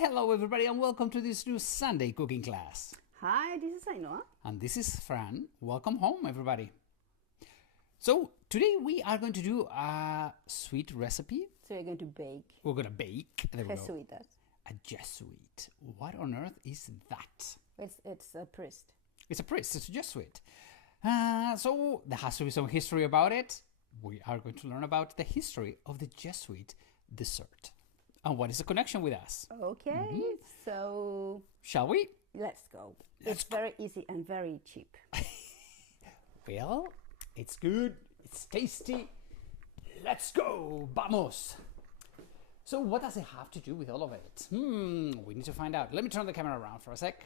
Hello everybody and welcome to this new Sunday cooking class. Hi, this is Ainhoa. And this is Fran. Welcome home everybody. So today we are going to do a sweet recipe. So we're going to bake. We're going to bake. There we go. Jesuit. A Jesuit. What on earth is that? It's a priest. It's a priest. It's a Jesuit. So there has to be some history about it. We are going to learn about the history of the Jesuit dessert. And what is the connection with us? Okay, so shall we? Let's go. It's very easy and very cheap. Well, it's good. It's tasty. Let's go. Vamos. So what does it have to do with all of it? We need to find out. Let me turn the camera around for a sec.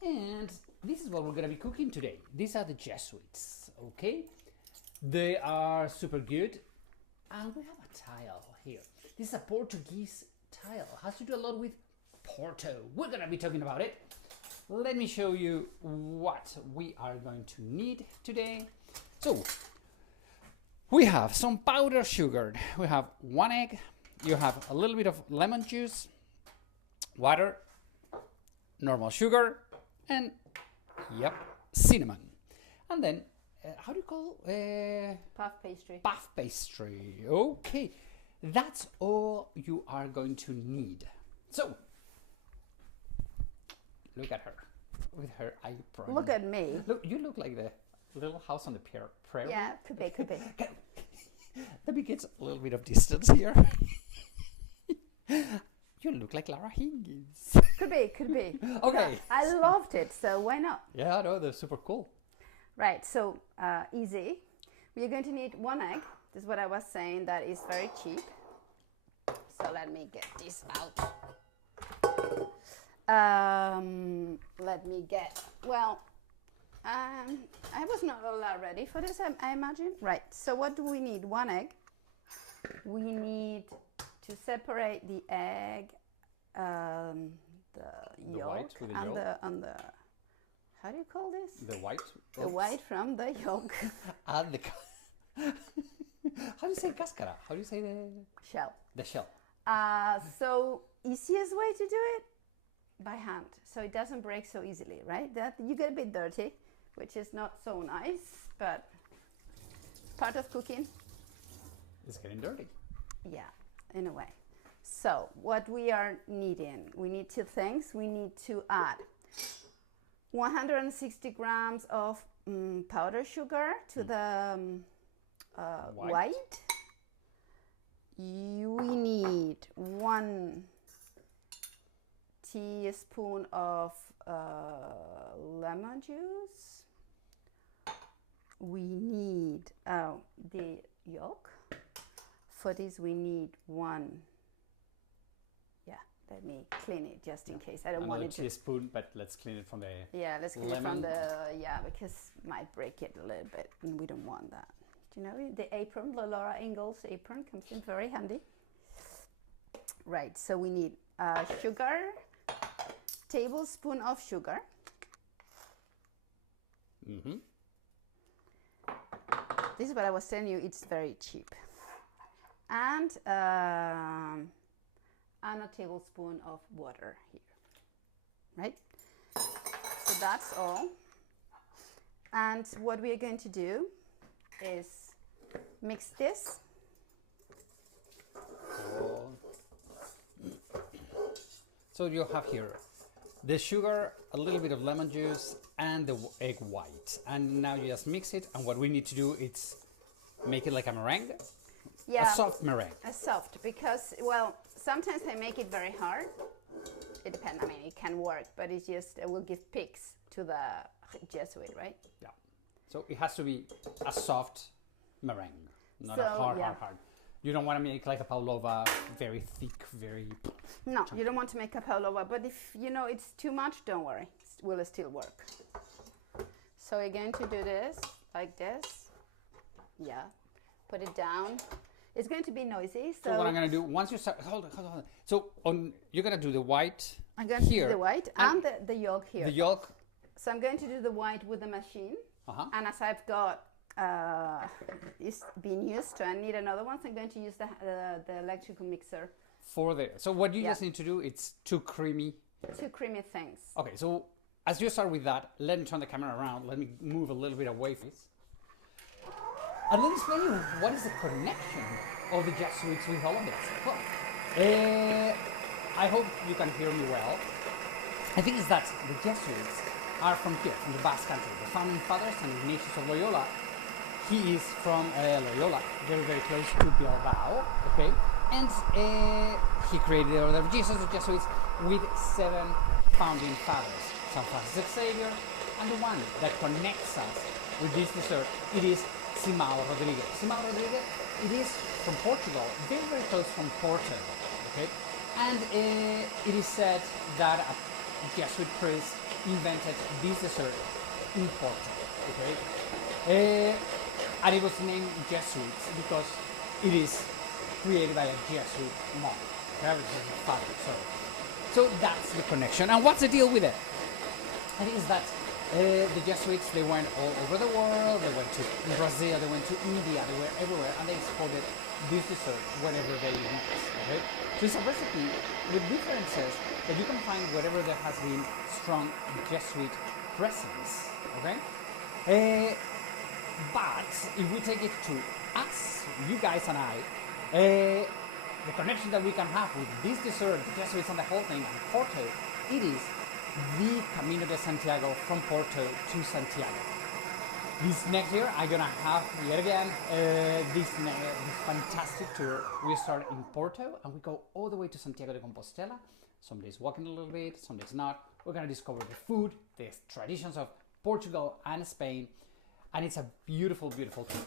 And this is what we're going to be cooking today. These are the Jesuits, okay? They are super good. And we have a tile here. This is a Portuguese tile. It has to do a lot with Porto. We're going to be talking about it. Let me show you what we are going to need today. So, we have some powdered sugar. We have 1 egg. You have a little bit of lemon juice, water, normal sugar, and, cinnamon. And then, how do you call puff pastry? Puff pastry. Okay. That's all you are going to need. So, look at her with her apron. Look at me. Look, you look like the little house on the prairie. Yeah, could be. Let me get a little bit of distance here. You look like Lara Higgins. Could be. Okay. I loved it, so why not? Yeah, no, they're super cool. Right, so easy. We are going to need 1 egg. This is what I was saying, that is very cheap. So let me get this out. Let me get, I was not all that ready for this, I imagine. Right, so what do we need? 1 egg. We need to separate the egg, the yolk, and the, how do you call this? The white? The white from the yolk. And the, how do you say cascara? How do you say the shell? The shell. So easiest way to do it, by hand, so it doesn't break so easily, right? That you get a bit dirty, which is not so nice, but part of cooking. It's getting dirty. Yeah, in a way. So what we are needing, we need 2 things. We need to add 160 grams of powdered sugar to the white. We need 1 teaspoon of lemon juice. We need the yolk. For this we need 1. Yeah, let me clean it just in case. I don't want it to. Teaspoon, but let's clean it from the. Yeah, let's clean lemon. it from the. Yeah, because it might break it a little bit, and we don't want that. Do you know the apron, the Laura Ingalls apron, comes in very handy. Right, so we need sugar. Tablespoon of sugar. This is what I was telling you, it's very cheap. And a tablespoon of water here, right? So that's all. And what we are going to do is mix this. So you have here the sugar, a little bit of lemon juice, and the egg white. And now you just mix it. And what we need to do is make it like a meringue. Yeah, a soft meringue. A soft, because, sometimes I make it very hard. It depends. I mean, it can work, but it's just, it will give peaks to the Jesuit, right? Yeah. So it has to be a soft meringue, not a hard. You don't want to make like a pavlova, very thick, very... No, chunky. You don't want to make a pavlova, but if you know it's too much, don't worry. It will still work. So we're going to do this, like this. Yeah. Put it down. It's going to be noisy, so what I'm going to do, once you start... Hold on. So you're going to do the white I'm going to do the white and the yolk here. The yolk. So I'm going to do the white with the machine. And as I've got been used to, I need another one, so I'm going to use the electrical mixer for the. So what you just need to do, it's two creamy things. Okay, so as you start with that, let me turn the camera around. Let me move a little bit away from this. And let me explain you what is the connection of the Jesuits with all of this. Well, I hope you can hear me well. I think it's that the Jesuits are from here, from the Basque Country. The founding fathers, San Ignatius of Loyola, he is from Loyola, very, very close to Bilbao, okay? And he created the Order of Jesus, the Jesuits, with 7 founding fathers. San Francis Xavier, and the one that connects us with this dessert, it is Simão Rodrigues. Simão Rodrigues, it is from Portugal, very, very close from Porto, okay? And it is said that a Jesuit priest invented this dessert in Porto, okay? And it was named Jesuits because it is created by a Jesuit monk, okay? Father, sorry. So that's the connection. And what's the deal with it? I think it's that the Jesuits, they went all over the world. They went to Brazil, they went to India, they were everywhere, and they exported this dessert whenever they went, okay? So it's a recipe with differences that you can find wherever there has been strong Jesuit presence, okay? But if we take it to us, you guys and I, the connection that we can have with this dessert, the Jesuits and the whole thing, and Porto, it is the Camino de Santiago from Porto to Santiago. This next year, I'm gonna have yet again this fantastic tour. We start in Porto and we go all the way to Santiago de Compostela. Some days walking a little bit, some days not. We're gonna discover the food, the traditions of Portugal and Spain, and it's a beautiful, beautiful tour.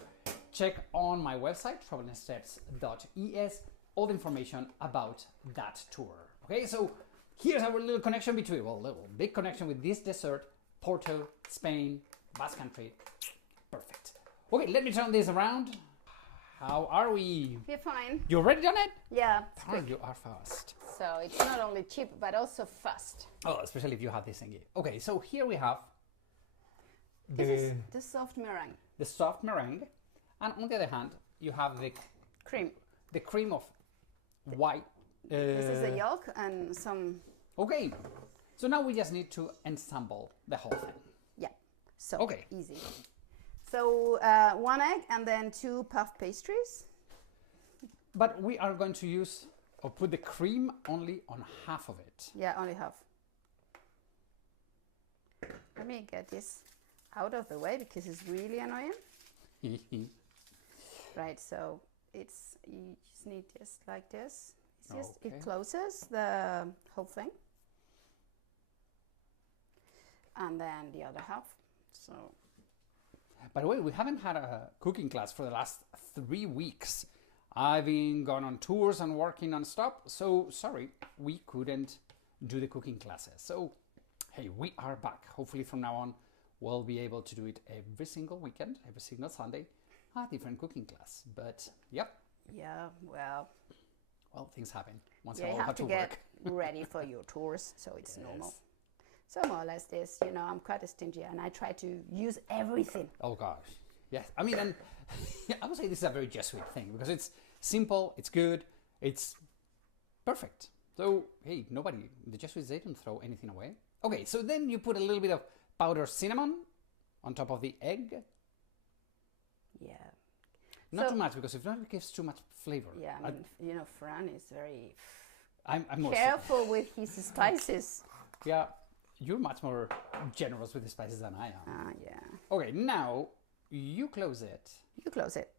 Check on my website, travelingsteps.es, all the information about that tour. Okay, so here's our little connection between, well, little big connection with this dessert, Porto, Spain, Basque Country. Perfect. Okay, let me turn this around. How are we? We're fine. You already done it? Yeah. You are fast. So it's not only cheap, but also fast. Oh, especially if you have this thingy. Okay, so here we have This is the soft meringue. the soft meringue, and on the other hand, you have the Cream. cream of white. This is the yolk and some... Okay, so now we just need to ensemble the whole thing. Yeah, so Okay. easy. So 1 egg and then 2 puff pastries. But we are going to use or put the cream only on half of it. Yeah, only half. Let me get this out of the way because it's really annoying. Right, so it's, you just need this like this. It's just, Okay. it closes the whole thing. And then the other half. So By the way, we haven't had a cooking class for the last 3 weeks. I've been gone on tours and working non-stop, so sorry, we couldn't do the cooking classes. So, hey, we are back. Hopefully from now on, we'll be able to do it every single weekend, every single Sunday, a different cooking class. But, yep, yeah, well, things happen. Once yeah, I you all have have to to get work. ready for your tours, so it's normal. Yes. So more or less this, you know, I'm quite a stingy and I try to use everything. Oh gosh, yes. I mean, and I would say this is a very Jesuit thing because it's simple, it's good, it's perfect. So hey, the Jesuits, they don't throw anything away. Okay, so then you put a little bit of powdered cinnamon on top of the egg. Yeah. Not So- too much because if not, it gives too much flavor. Yeah, I mean, you know, Fran is very I'm more careful with his spices. yeah. You're much more generous with the spices than I am. Yeah. Okay, now you close it. You close it.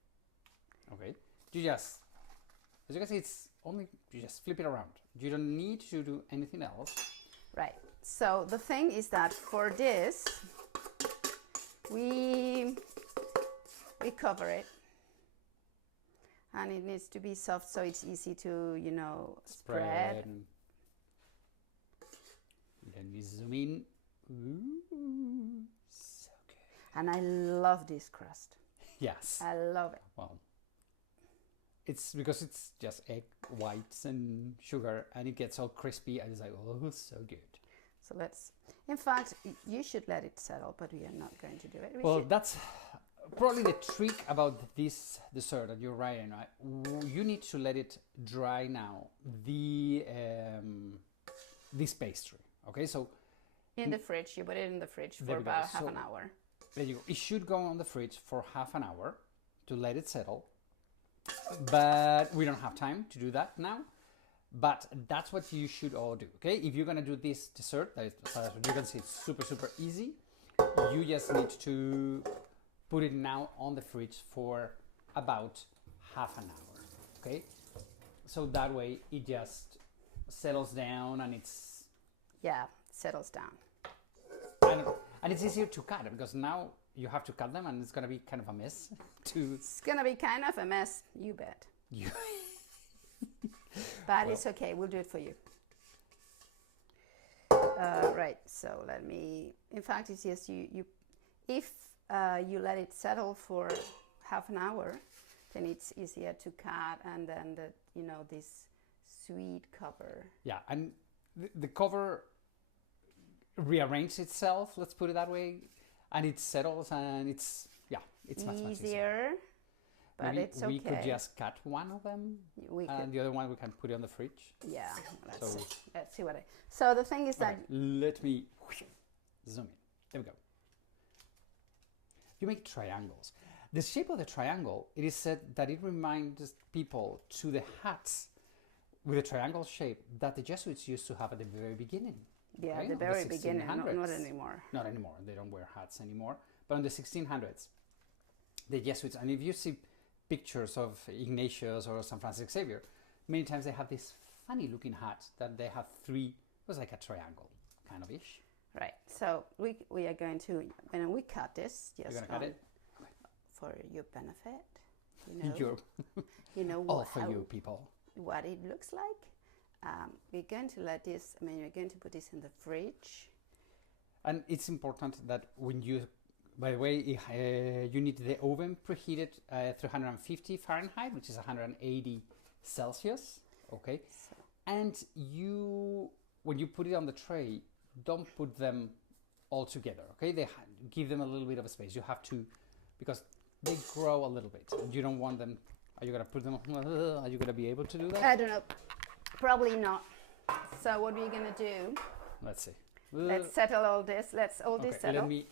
Okay, you just, as you can see, it's only, you just flip it around. You don't need to do anything else. Right. So the thing is that for this, we cover it. And it needs to be soft so it's easy to, you know, spread. And then we zoom in. Ooh, so good. And I love this crust. Yes. I love it. Well, it's because it's just egg whites and sugar, and it gets all crispy, and it's like, oh, so good. So let's, in fact, you should let it settle, but we are not going to do it. Well, that's probably the trick about this dessert that you're writing, right? You need to let it dry now. This pastry, okay? So in the fridge, you put it in the fridge for there we go. about half So an hour. there you go. It should go on the fridge for half an hour to let it settle. But we don't have time to do that now. But that's what you should all do, okay? If you're gonna do this dessert, that is, as you can see, it's super, super easy. You just need to put it now on the fridge for about half an hour, okay? So that way it just settles down and it's... Yeah, settles down. And it's easier to cut because now you have to cut them and it's gonna be kind of a mess to... It's gonna be kind of a mess, you bet. You... But well, it's okay, we'll do it for you. Right, so let me, in fact, it's just if you let it settle for half an hour, then it's easier to cut, and then this sweet cover. Yeah, and the cover rearranges itself, let's put it that way, and it settles, and it's much easier. But maybe it's okay. We could just cut one of them, and the other one we can put it on the fridge. Yeah, let's see what I... So the thing is that... Let me zoom in. There we go. You make triangles. The shape of the triangle, it is said that it reminds people to the hats with a triangle shape that the Jesuits used to have at the very beginning. Yeah, okay? the very beginning, not anymore. Not anymore. They don't wear hats anymore. But in the 1600s, the Jesuits, and if you see pictures of Ignatius or St. Francis Xavier, many times they have this funny looking hat that they have three, it was like a triangle kind of ish. Right, so we are going to, when we cut this, just you're gonna cut it for your benefit, all for you people, what it looks like. We're going to let this, we're going to put this in the fridge. And it's important that when you, by the way, you need the oven preheated 350 Fahrenheit, which is 180 Celsius, okay? So. And when you put it on the tray, don't put them all together, okay? Give them a little bit of space. You have to, because they grow a little bit. You don't want them, are you gonna put them, are you gonna be able to do that? I don't know, probably not. So what we're gonna do, let's see. Let's settle all this, this settle. Let me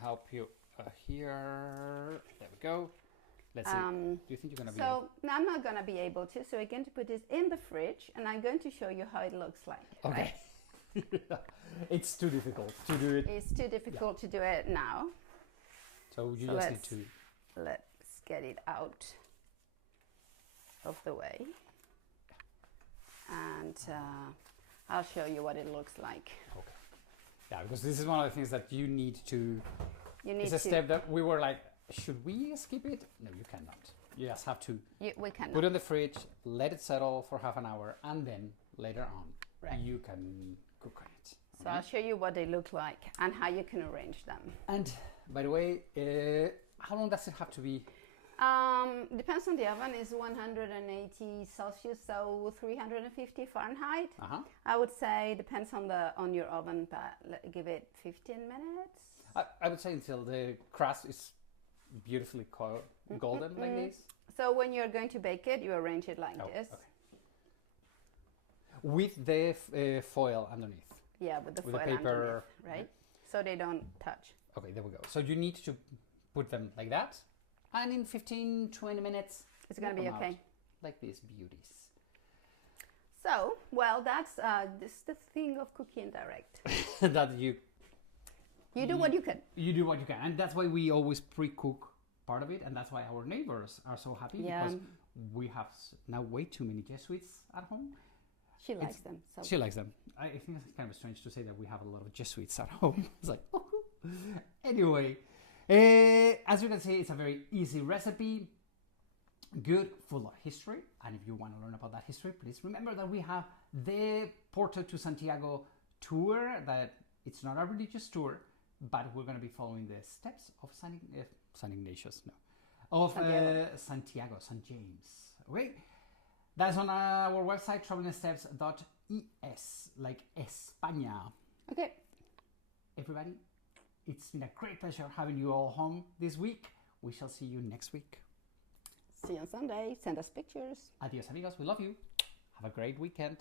help you here. There we go. Let's see. Do you think you're going to be able? So I'm not going to be able to. So we're going to put this in the fridge, and I'm going to show you how it looks like. Okay. Right? It's too difficult to do it. It's too difficult to do it now. So you just need to. Let's get it out of the way, and I'll show you what it looks like. Okay. Yeah, because this is one of the things that you need to... It's a step that we were like, should we skip it? No, you cannot. You just have to we cannot. Put it in the fridge, let it settle for half an hour, and then later on, you can cook on it. So I'll show you what they look like and how you can arrange them. And by the way, how long does it have to be? Depends on the oven. It's 180 Celsius, so 350 Fahrenheit. I would say depends on your oven, but give it 15 minutes. I would say until the crust is beautifully golden like this. So when you're going to bake it, you arrange it like this. Okay. With the foil underneath. Yeah, with the foil paper underneath, right? So they don't touch. Okay, there we go. So you need to put them like that. And in 15-20 minutes, it's going to be okay. Like these beauties. So, well, that's this is the thing of cooking direct. That you do what you can. You do what you can. And that's why we always pre-cook part of it. And that's why our neighbors are so happy. Yeah. Because we have now way too many Jesuits at home. She likes them. So. She likes them. I think it's kind of strange to say that we have a lot of Jesuits at home. It's like, oh. Anyway. As you can see, it's a very easy recipe, good, full of history. And if you want to learn about that history, please remember that we have the Porto to Santiago tour, that it's not a religious tour, but we're going to be following the steps of St. Ignatius, Santiago, St. James. Okay, that's on our website, travelingsteps.es, like España. Okay. Everybody, it's been a great pleasure having you all home this week. We shall see you next week. See you on Sunday. Send us pictures. Adios, amigos. We love you. Have a great weekend.